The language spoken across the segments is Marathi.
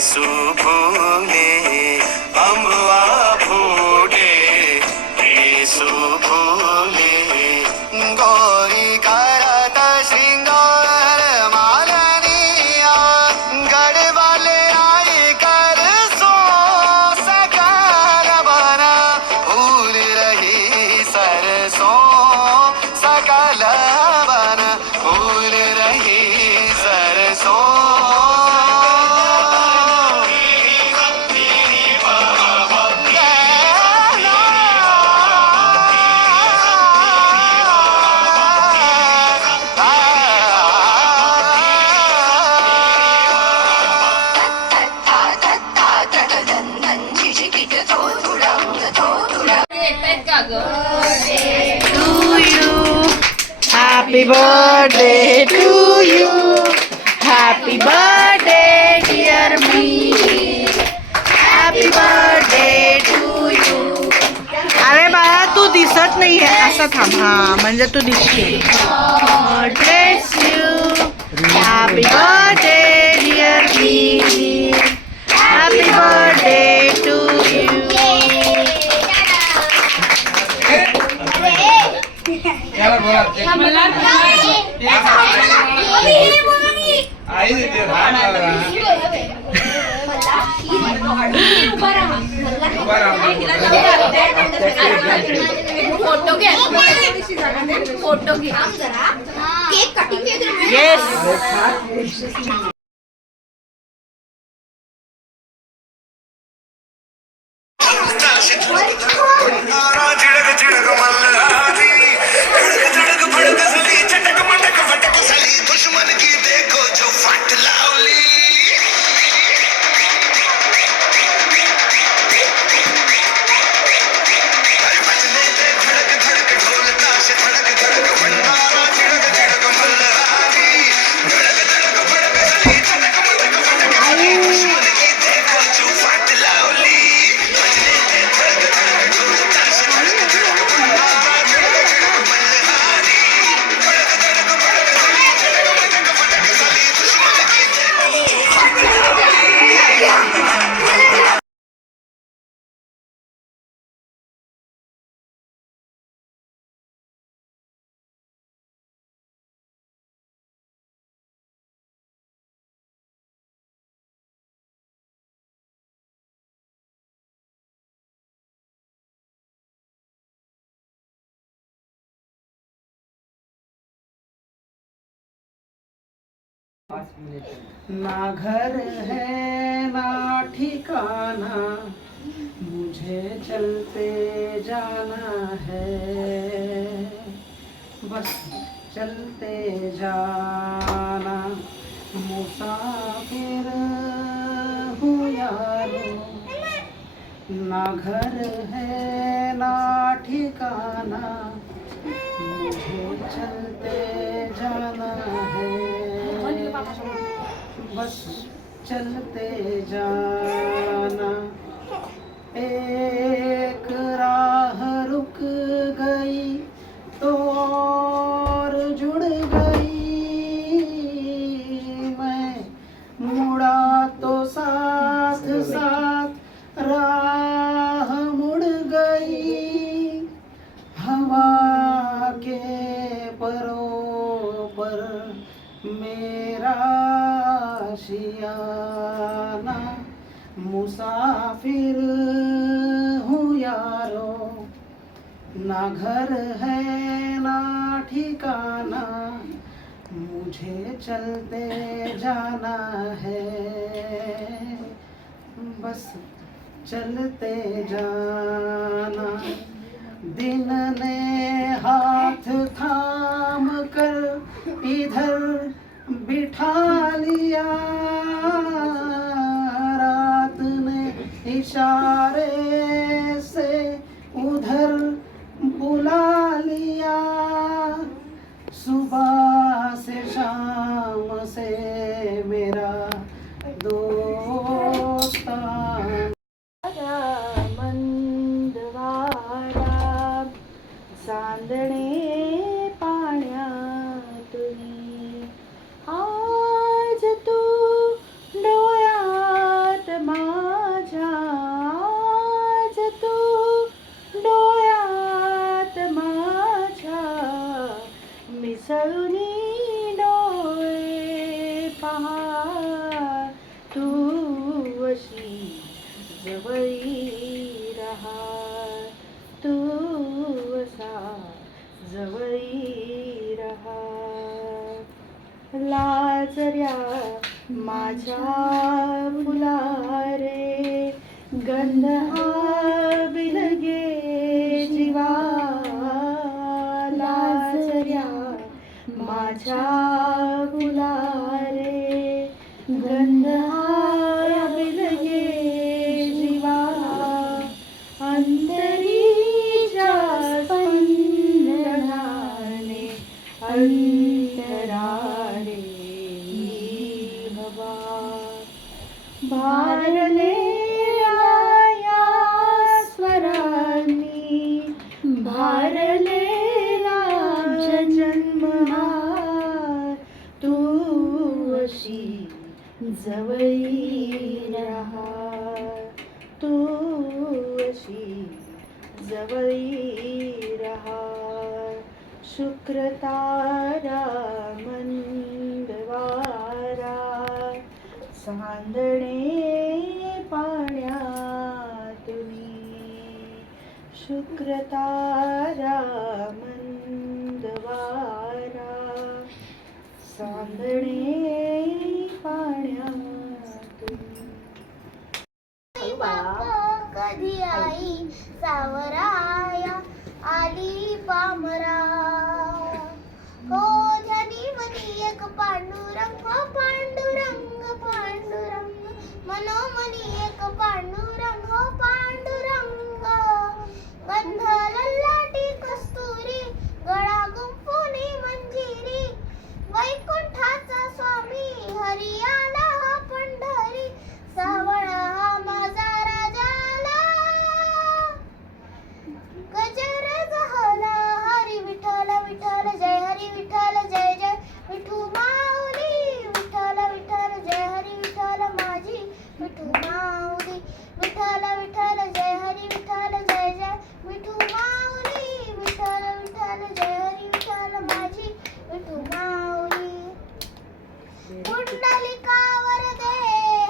येसू फुले आंबवा फुटे येसू फुले गोरी करत श्रृंगार मालनिया गडवाले आई कर सो सकार बना फूल रही सरसों सकल बन फूल रही सरसों Happy birthday to you. Happy birthday dear me. Happy birthday to you. अरे बाळा तू दिसत नाही आहे असं थांब हा म्हणजे तू दिसशील. Bless you. Happy birthday dear me. Happy birthday to you. Photo घे जरा केक कटिंग दुश्मन की देखो जो फट लावली बजने दे धड़क धड़क ढोल ताश धड़क धड़क भंडारा झिड़क झिड़क मल्हारी धड़क धड़क भड़क सली झटक मटक फटक सली दुश्मन की देखो जो फट लावली बजने दे धड़क धड़क ढोल ताश धड़क धड़क भंडारा झिड़क झिड़क मल्हारी धड़क धड़क भड़क सली झटक मटक फटक सली दुश्मन की देखो जो फट लावली ना घर है ना ठिकाना मुझे चलते जाना है बस चलते जाना मुसाफिर हूँ यारो ना घर है ना ठिकाना मुझे चलते जाना है बस चलते जाना एक राह रुक गई तो और जुड़ गई मैं मुड़ा तो साथ साथ राह मुड़ गई हवा के परों पर मेरा आशियाना मुसाफिर हूँ यारो ना घर है ना ठिकाना मुझे चलते जाना है बस चलते जाना दिन ने हाथ थाम कर इधर बिठा लिया रात ने इशारे से उधर बुला लिया सुबह से शाम से मेरा दोस्ताना मंदवारा सांदणे पाण्यातुनी आज तू डोळ्यात जवळी रहा. लाजऱ्या माझ्या फुलारे, गंध हा बिलगे जीवा. लाजऱ्या माझ्या फुलारे, गंध हा बिलगे जीवा. अंतरीच्या स्पंदनाने अंतराळे हवा. भारलेल्या या स्वरांनी भारलेला जन्म हा. तू अशी जवळी रहा, तू अशी जवळी रहा. शुक्र तारा मंदवारा, सांदणे पाण्यातुनी. शुक्र तारा मंदवारा, सांदणे पाण्यातुनी. कधी आई सावराया आली पामरा. हो ध्यानी मनी एक पांडुरंग, पांडुरंग पांडुरंग. मनोमनी एक पांडुरंग, पांडुरंग. गंध ललाटी कस्तुरी, गळा गुंफुनी मंजिरी. वैकुंठाचा स्वामी हरियाला हा पंढरी. सावळा हा माझा राजाला, गजर झाला. हरी विठ्ठल विठ्ठल जय हरी विठ्ठल जय जय विठू माऊली. विठ्ठल विठ्ठल जय हरी विठ्ठल माझी विठू माऊली. विठ्ठल विठ्ठल जय हरी विठ्ठल जय जय विठू माऊली. विठ्ठल विठ्ठल जय हरी विठ्ठल माझी विठू माऊली. कुंडलिकावर दे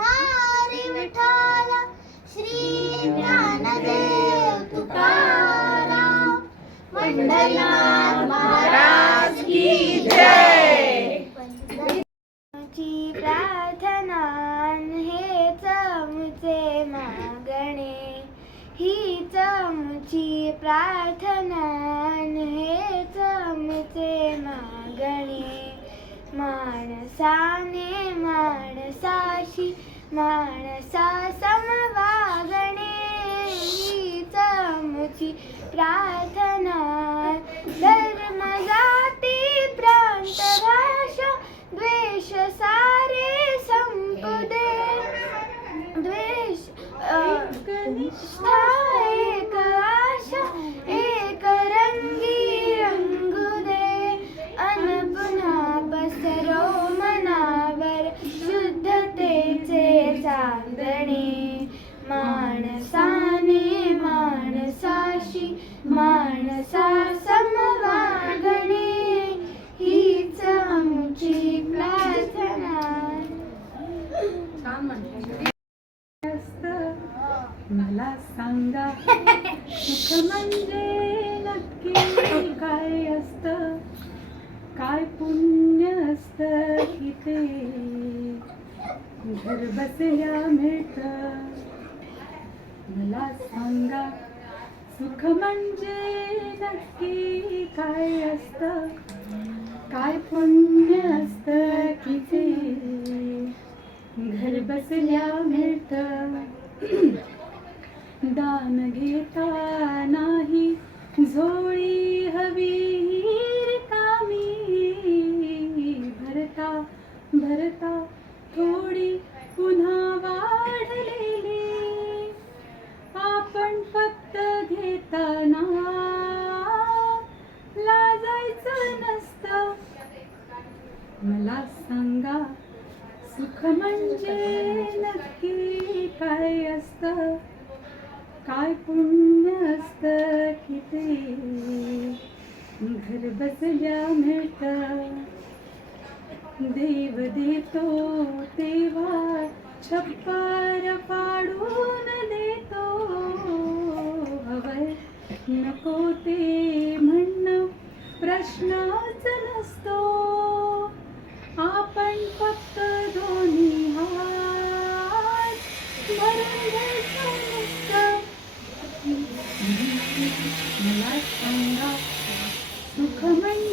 हरी विठ्ठल, श्री ज्ञानदेव तुकाराम. पंढरीनाथ महाराज की जय. ची प्रार्थना हेच आमचे मागणे, हीच आमची प्रार्थना हेच आमचे मागणे. माणसाने माणसाशी माणसा समवागणे, हीच आमची प्रार्थना. धर्म जाती प्रांत भाषा द्वेष सारे संपू दे. द्वेष निष्ठा एक आशा एक रंगी रंगू दे. अन पुन्हा पसरो मनावर शुद्धतेचे चांदणे. माणसाने माणसाशी माणसा समवागणे, हीच आमची प्रार्थना. मला सांगा सुख म्हणजे नक्की काय असतं. काय पुण्य असतं की ते घर बसल्या मिळतं. मला सांगा सुख म्हणजे नक्की काय असतं. काय पुण्य असतं की ते घर बसल्या मिळतं. दान घेता नाही झोळी हवी रिकामी. भरता भरता थोडी पुन्हा वाढलेली. आपण फक्त घेताना लाजायचं नसतं. मला सांगा सुख म्हणजे नक्की काय असतं. काय पुण्य असतं की ते घर बसल्या मिळतं. देव देतो तेव्हा छप्पर पाडून देतो. हवय नको ते म्हणणं प्रश्नच नसतो आपण फक्त दोन्ही हात भरून घ्यायचं नुसतं. मला सांगा सुख म्हणजे